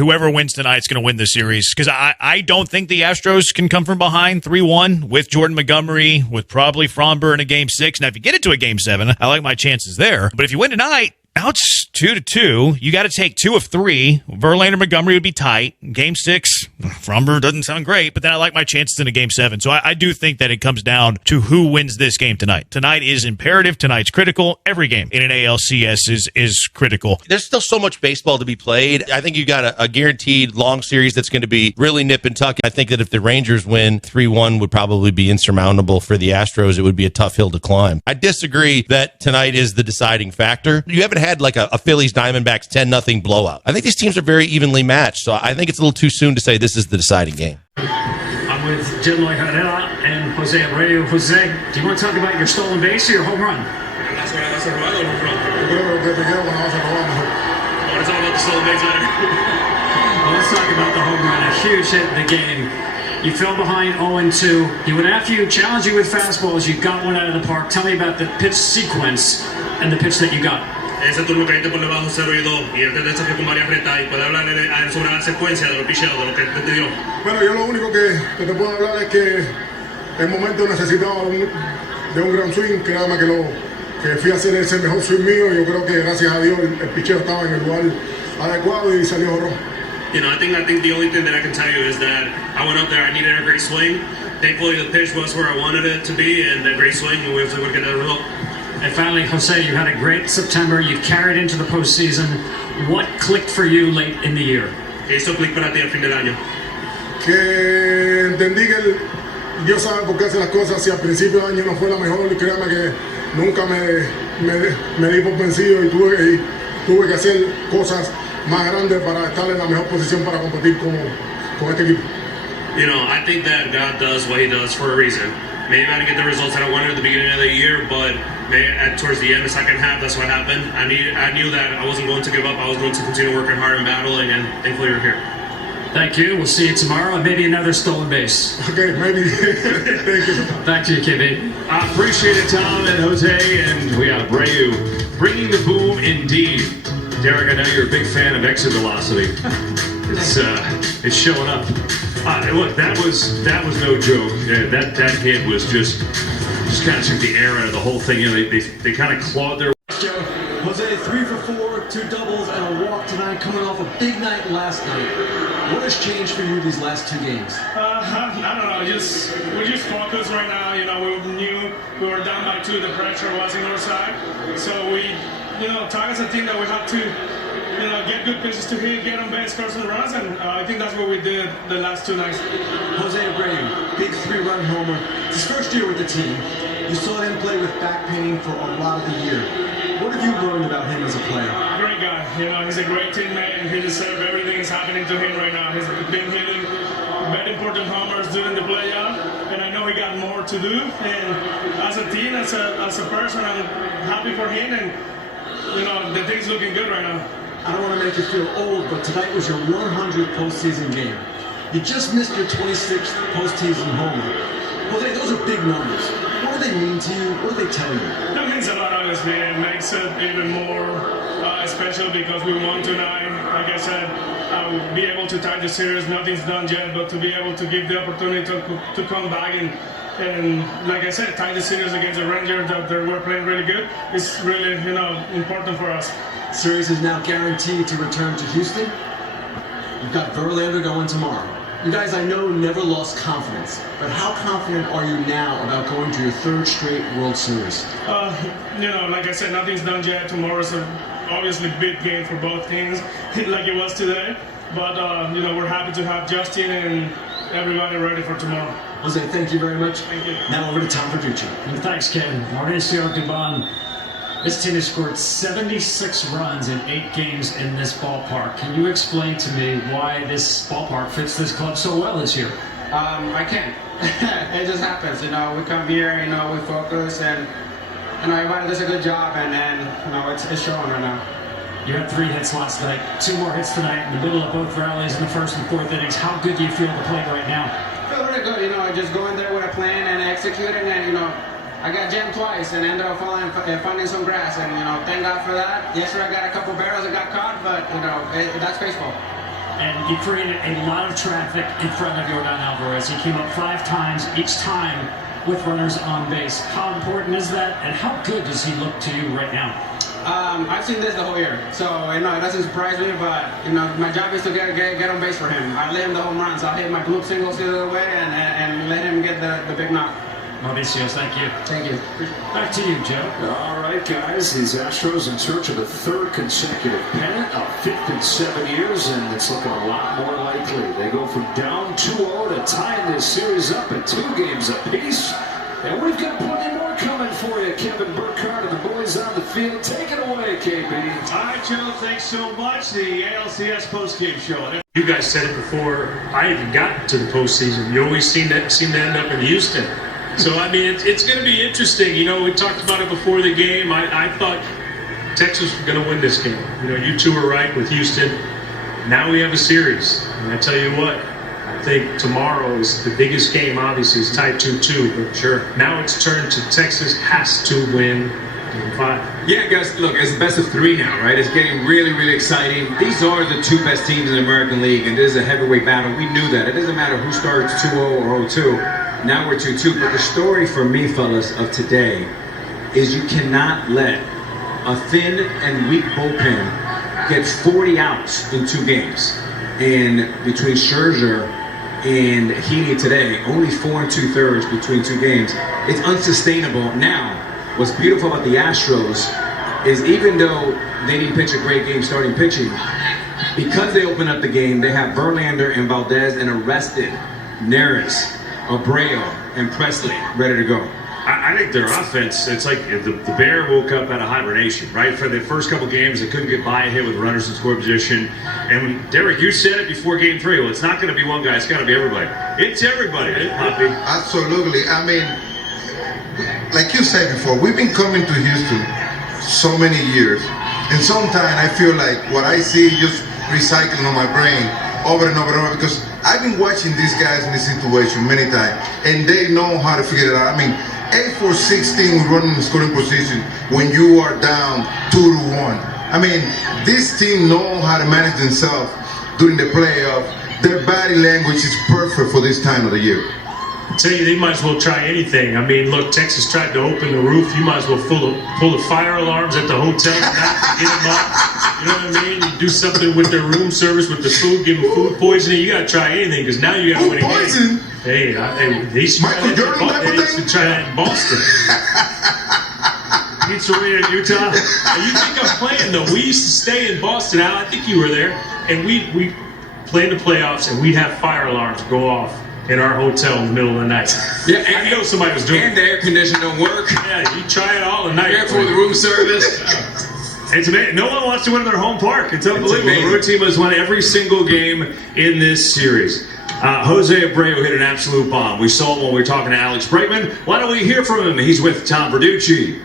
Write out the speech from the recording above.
whoever wins tonight is going to win the series, because I don't think the Astros can come from behind 3-1 with Jordan Montgomery, with probably Fromber in a Game 6. Now, if you get it to a Game 7, I like my chances there. But if you win tonight, now it's 2-2. You got to take 2 of 3. Verlander, Montgomery would be tight. Game 6, Fromber doesn't sound great, but then I like my chances in a Game 7. So I do think that it comes down to who wins this game tonight. Tonight is imperative. Tonight's critical. Every game in an ALCS is critical. There's still so much baseball to be played. I think you got a guaranteed long series that's going to be really nip and tuck. I think that if the Rangers win, 3-1 would probably be insurmountable for the Astros. It would be a tough hill to climb. I disagree that tonight is the deciding factor. You haven't had like a Phillies Diamondbacks 10-0 blowout. I think these teams are very evenly matched, so I think it's a little too soon to say this is the deciding game. I'm with Jim Herrera and Jose Abreu. Jose, do you want to talk about your stolen base or your home run? That's what I was robado or home run. It's all about the stolen base later. Well, let's talk about the home run. A huge hit in the game. You fell behind 0-2. He went after you, challenged you with fastballs. You got one out of the park. Tell me about the pitch sequence and the pitch that you got. Ese turno caíste por debajo 0-2 y él te desafió con varias rectas y puede hablar sobre la secuencia de los picheos, de lo que te dio. Bueno, yo lo único que te puedo hablar es que el momento necesitaba de un gran swing, que nada más que fui a hacer ese mejor swing mío. Yo creo que gracias a Dios el picheo estaba en el lugar adecuado y salió jorrón. You know, I think the only thing that I can tell you is that I went up there, I needed a great swing. Thankfully, the pitch was where I wanted it to be, and a great swing, and we were able to get that result. And finally, Jose, you had a great September. You carried into the postseason. What clicked for you late in the year? ¿Qué hizo click para ti al fin del año? Que entendí que Dios sabe por qué hace las cosas. Si al principio del año no fue la mejor, créame que nunca me di por vencido y tuve que hacer cosas más grandes para estar en la mejor posición para competir con este equipo. You know, I think that God does what He does for a reason. Maybe I didn't get the results that I wanted at the beginning of the year, but towards the end, the second half, that's what happened. I knew that I wasn't going to give up. I was going to continue working hard and battling, and thankfully we're here. Thank you. We'll see you tomorrow, and maybe another stolen base. Okay, maybe. Thank you. Back to you, KB. I appreciate it, Tom and Jose, and we got Abreu bringing the boom indeed. Derek, I know you're a big fan of exit velocity. It's showing up. Look, that was no joke. That hit was just kind of took the air out of the whole thing. You know, they kind of clawed their. Jose, 3 for 4, 2 doubles and a walk tonight, coming off a big night last night. What has changed for you these last 2 games? I don't know. We're just focused right now. You know, we knew we were down by 2. The pressure was in our side, so we, talk as a team that we have to. Get good pitches to hit, get on base, score some runs, and I think that's what we did the last 2 nights. Jose Abreu, big 3-run homer. It's his first year with the team. You saw him play with back pain for a lot of the year. What have you learned about him as a player? Great guy. He's a great teammate, and he deserves everything that's happening to him right now. He's been hitting very important homers during the playoff, and I know he got more to do. And as a team, as a person, I'm happy for him, and the thing's looking good right now. I don't want to make you feel old, but tonight was your 100th postseason game. You just missed your 26th postseason homer. Jose, those are big numbers. What do they mean to you? What do they tell you? That means a lot, honestly. It makes it even more special because we won tonight. Like I said, be able to tie the series. Nothing's done yet, but to be able to give the opportunity to come back and like I said, tie the series against the Rangers that they were playing really good is really, important for us. Series is now guaranteed to return to Houston. You've got Verlander going tomorrow. You guys, I know, never lost confidence, but how confident are you now about going to your 3rd straight World Series? Like I said, nothing's done yet. Tomorrow's obviously big game for both teams, like it was today. But, we're happy to have Justin and everybody ready for tomorrow. Jose, thank you very much. Thank you. Now over to Tom Verducci. Thanks, Ken. Mauricio Dubon. This team has scored 76 runs in 8 games in this ballpark. Can you explain to me why this ballpark fits this club so well this year? I can't. It just happens. We come here, we focus, and everybody does a good job, and it's showing right now. You had 3 hits last night, 2 more hits tonight in the middle of both rallies in the 1st and 4th innings. How good do you feel the plate right now? I feel really good. Just going there with a plan and executing, and I got jammed twice and ended up finding some grass, and thank God for that. Yesterday I got a couple barrels that got caught, but that's baseball. and you created a lot of traffic in front of Yordan Alvarez. He came up 5 times, each time with runners on base. How important is that, and how good does he look to you right now? I've seen this the whole year, so it doesn't surprise me. But my job is to get on base for him. I let him the home runs. I'll hit my bloop singles the other way and let him get the big knock. Mauricio, thank you. Thank you. Back to you, Joe. All right, guys. These Astros in search of a 3rd consecutive pennant, a 5th in 7 years, and it's looking a lot more likely. They go from down 2-0 to tying this series up at 2 games apiece. And we've got plenty more coming for you. Kevin Burkhardt and the boys on the field. Take it away, KB. All right, Joe, thanks so much. The ALCS postgame show. You guys said it before I even got to the postseason. You always seem to end up in Houston. So, I mean, it's going to be interesting. We talked about it before the game. I thought Texas was going to win this game. You two were right with Houston. Now we have a series. And I tell you what, I think tomorrow is the biggest game, obviously. It's tied 2-2. But sure, now it's turned to Texas has to win Game 5. Yeah, guys, look, it's the best of 3 now, right? It's getting really, really exciting. These are the 2 best teams in the American League, and this is a heavyweight battle. We knew that. It doesn't matter who starts 2-0 or 0-2. Now we're 2-2. But the story for me, fellas, of today is you cannot let a thin and weak bullpen get 40 outs in 2 games. And between Scherzer and Heaney today, only 4 2/3 between 2 games. It's unsustainable. Now, what's beautiful about the Astros is even though they didn't pitch a great game starting pitching, because they open up the game, they have Verlander and Valdez and arrested Neris, Abreu, and Presley ready to go. I think their offense, it's like the bear woke up out of hibernation, right? For the first couple games, they couldn't get by a hit with runners in score position. And when, Derek, you said it before Game 3, well, it's not going to be one guy, it's got to be everybody. It's everybody, Poppy. Absolutely. I mean, like you said before, we've been coming to Houston so many years. And sometimes I feel like what I see just recycling on my brain over and over and over, because I've been watching these guys in this situation many times, and they know how to figure it out. I mean, 8-for-16 running in scoring position when you are down 2-1. I mean, this team know how to manage themselves during the playoff. Their body language is perfect for this time of the year. I tell you, they might as well try anything. I mean, look, Texas tried to open the roof. You might as well pull the fire alarms at the hotel tonight to get them up. You know what I mean? You do something with their room service, with the food, give them food poisoning. You got to try anything, because now you got to win a game. Hey, they used to try that in Boston. Pizzeria in Utah. You think I'm playing, though? We used to stay in Boston. Al, I think you were there. And we played the playoffs, and we'd have fire alarms go off in our hotel in the middle of the night. Yeah, I know somebody was doing it. And the air conditioning don't work. Yeah, you try it all at night. Careful with the room service. It's amazing. No one wants to win their home park. It's unbelievable. The road team has won every single game in this series. Jose Abreu hit an absolute bomb. We saw him when we were talking to Alex Bregman. Why don't we hear from him? He's with Tom Verducci.